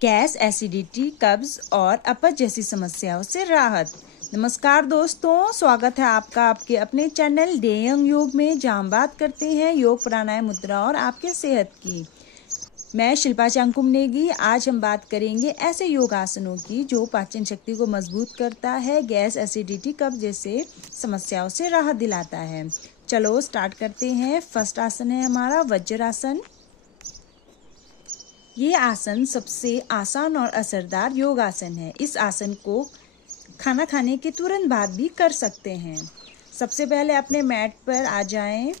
Gas, acidity, कब्ज और अपच जैसी समस्याओं से राहत। नमस्कार दोस्तों, स्वागत है आपका आपके अपने चैनल डे यंग योग में, जहाँ हम बात करते हैं योग, प्राणायाम, मुद्रा और आपके सेहत की। मैं शिल्पा चांकुम नेगी। आज हम बात करेंगे ऐसे योग आसनों की जो पाचन शक्ति को मजबूत करता है, गैस, एसिडिटी, कब्ज जैसे समस्याओं से राहत दिलाता है। चलो स्टार्ट करते हैं। फर्स्ट आसन है हमारा वज्रासन। ये आसन सबसे आसान और असरदार योग आसन है। इस आसन को खाना खाने के तुरंत बाद भी कर सकते हैं। सबसे पहले अपने मैट पर आ जाएं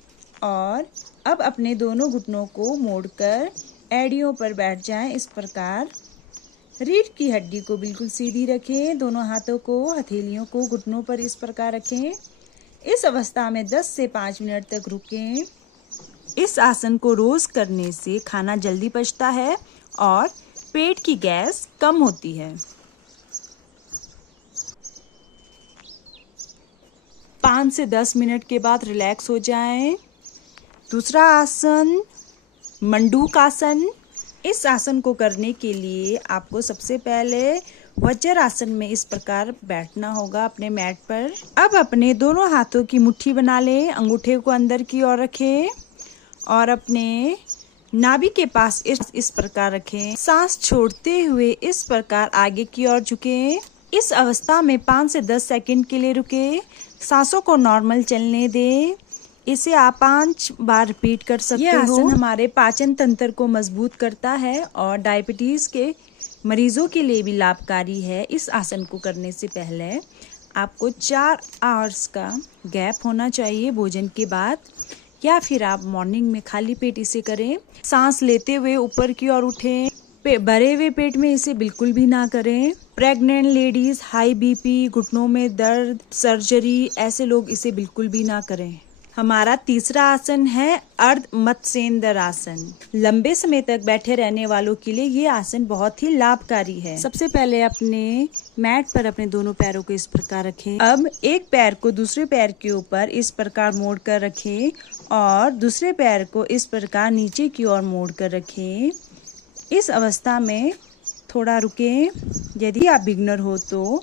और अब अपने दोनों घुटनों को मोड़कर एड़ियों पर बैठ जाएं। इस प्रकार रीढ़ की हड्डी को बिल्कुल सीधी रखें। दोनों हाथों को, हथेलियों को घुटनों पर इस प्रकार रखें। इस अवस्था में 10 से 5 मिनट तक रुकें। इस आसन को रोज करने से खाना जल्दी पचता है और पेट की गैस कम होती है। 5 से 10 मिनट के बाद रिलैक्स हो जाएं। दूसरा आसन मंडूक आसन। इस आसन को करने के लिए आपको सबसे पहले वज्रासन में इस प्रकार बैठना होगा अपने मैट पर। अब अपने दोनों हाथों की मुट्ठी बना लें, अंगूठे को अंदर की ओर रखें और अपने नाभि के पास इस प्रकार रखें। सांस छोड़ते हुए इस प्रकार आगे की ओर झुकें। इस अवस्था में 5 से 10 सेकंड के लिए रुकें। सांसों को नॉर्मल चलने दें। इसे आप 5 बार रिपीट कर सकते हो। यह आसन हमारे पाचन तंत्र को मजबूत करता है और डायबिटीज के मरीजों के लिए भी लाभकारी है। इस आसन को करने से पहले आपको 4 आवर्स का गैप होना चाहिए भोजन के बाद, या फिर आप मॉर्निंग में खाली पेट इसे करें। सांस लेते हुए ऊपर की ओर उठें। भरे हुए पेट में इसे बिल्कुल भी ना करें। प्रेग्नेंट लेडीज, हाई बीपी, घुटनों में दर्द, सर्जरी, ऐसे लोग इसे बिल्कुल भी ना करें। हमारा तीसरा आसन है अर्ध मत्स्येंद्र आसन। लंबे समय तक बैठे रहने वालों के लिए ये आसन बहुत ही लाभकारी है। सबसे पहले अपने मैट पर अपने दोनों पैरों को इस प्रकार रखें। अब एक पैर को दूसरे पैर के ऊपर इस प्रकार मोड़ कर रखें और दूसरे पैर को इस प्रकार नीचे की ओर मोड़ कर रखें। इस अवस्था में थोड़ा रुकें। यदि आप बिगनर हो तो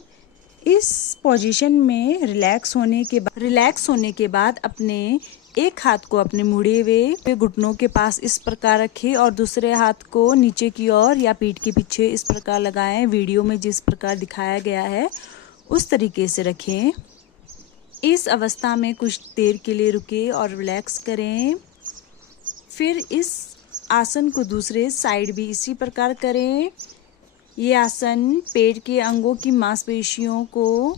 इस पोजीशन में रिलैक्स होने के बाद अपने एक हाथ को अपने मुड़े हुए घुटनों के पास इस प्रकार रखें और दूसरे हाथ को नीचे की ओर या पीठ के पीछे इस प्रकार लगाएं। वीडियो में जिस प्रकार दिखाया गया है उस तरीके से रखें। इस अवस्था में कुछ देर के लिए रुकें और रिलैक्स करें। फिर इस आसन को दूसरे साइड भी इसी प्रकार करें। ये आसन पेट के अंगों की मांसपेशियों को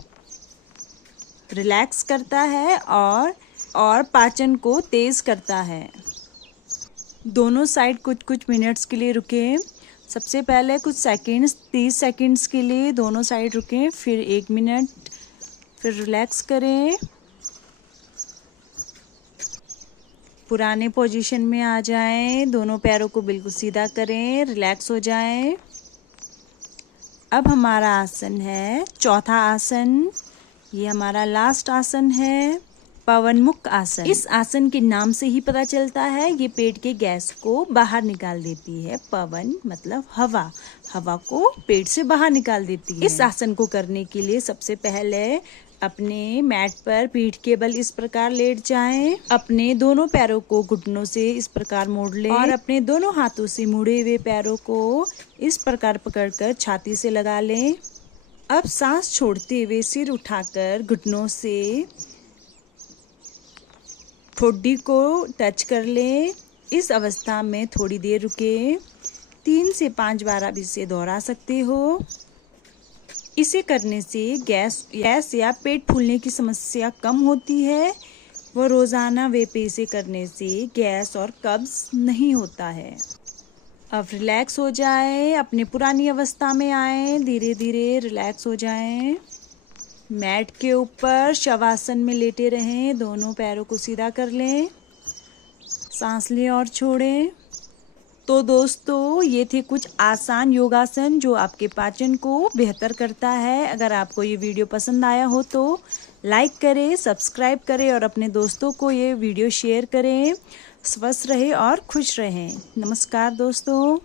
रिलैक्स करता है और पाचन को तेज करता है। दोनों साइड कुछ कुछ मिनट्स के लिए रुकें। सबसे पहले कुछ सेकंड्स, 30 सेकंड्स के लिए दोनों साइड रुकें, फिर 1 मिनट, फिर रिलैक्स करें। पुराने पोजीशन में आ जाएं। दोनों पैरों को बिल्कुल सीधा करें, रिलैक्स हो जाएं। अब हमारा आसन है चौथा आसन। ये हमारा लास्ट आसन है पवन मुक्त आसन। इस आसन के नाम से ही पता चलता है ये पेट के गैस को बाहर निकाल देती है। पवन मतलब हवा, हवा को पेट से बाहर निकाल देती है। इस आसन को करने के लिए सबसे पहले अपने मैट पर पीठ के बल इस प्रकार लेट जाएं। अपने दोनों पैरों को घुटनों से इस प्रकार मोड़ लें और अपने दोनों हाथों से मुड़े हुए पैरों को इस प्रकार पकड़कर छाती से लगा लें। अब सांस छोड़ते हुए सिर उठाकर घुटनों से ठोडी को टच कर लें। इस अवस्था में थोड़ी देर रुकें। 3 से 5 बार आप इसे दोहरा सकते हो। इसे करने से गैस या पेट फूलने की समस्या कम होती है। वो रोजाना वे पे इसे करने से गैस और कब्ज नहीं होता है। अब रिलैक्स हो जाए, अपने पुरानी अवस्था में आए, धीरे धीरे रिलैक्स हो जाएं। मैट के ऊपर शवासन में लेटे रहें। दोनों पैरों को सीधा कर लें, सांस लें और छोड़ें। तो दोस्तों, ये थे कुछ आसान योगासन जो आपके पाचन को बेहतर करता है। अगर आपको ये वीडियो पसंद आया हो तो लाइक करें, सब्सक्राइब करें और अपने दोस्तों को ये वीडियो शेयर करें। स्वस्थ रहें और खुश रहें। नमस्कार दोस्तों।